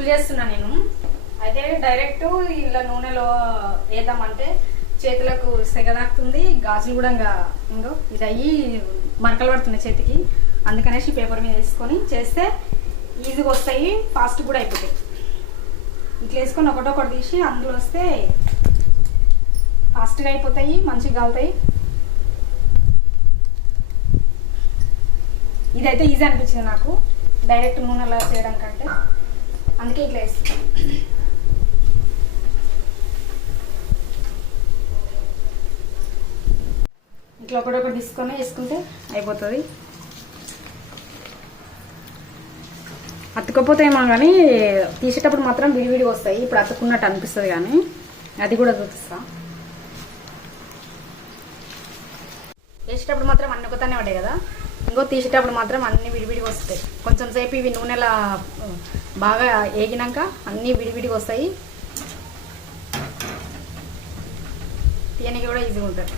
చిక్కులు చేస్తున్నా నేను. అయితే డైరెక్ట్ ఇలా నూనెలో వేద్దామంటే చేతులకు సెగదాకుతుంది, గాజులు కూడా ఇంకో ఇది అయ్యి మరకలు పడుతున్నాయి చేతికి. అందుకనేసి పేపర్ మీద వేసుకొని చేస్తే ఈజీగా వస్తాయి, ఫాస్ట్ కూడా అయిపోతాయి. ఇట్లా వేసుకొని ఒకటొకటి తీసి అందులో వస్తే ఫాస్ట్గా అయిపోతాయి, మంచిగా కాలుతాయి. ఇదైతే ఈజీ అనిపించింది నాకు డైరెక్ట్ నూనెలా చేయడం కంటే, అందుకే ఇట్లా వేస్తాను. ఇట్లా ఒకటొకటి తీసుకొని వేసుకుంటే అయిపోతుంది. అతుకపోతాయేమో కానీ తీసేటప్పుడు మాత్రం విడివిడిగా వస్తాయి. ఇప్పుడు అతుక్కున్నట్టు అనిపిస్తుంది కానీ అది కూడా చూపిస్తా. వేసేటప్పుడు మాత్రం అన్ని ఒకతానే పడ్డాయి కదా, ఇంకో తీసేటప్పుడు మాత్రం అన్ని విడివిడిగా వస్తాయి. కొంచెం సేపు ఇవి నూనెలా బాగా వేగినాక అన్నీ విడివిడిగా వస్తాయి, తీయనికి కూడా ఈజీగా ఉంటుంది.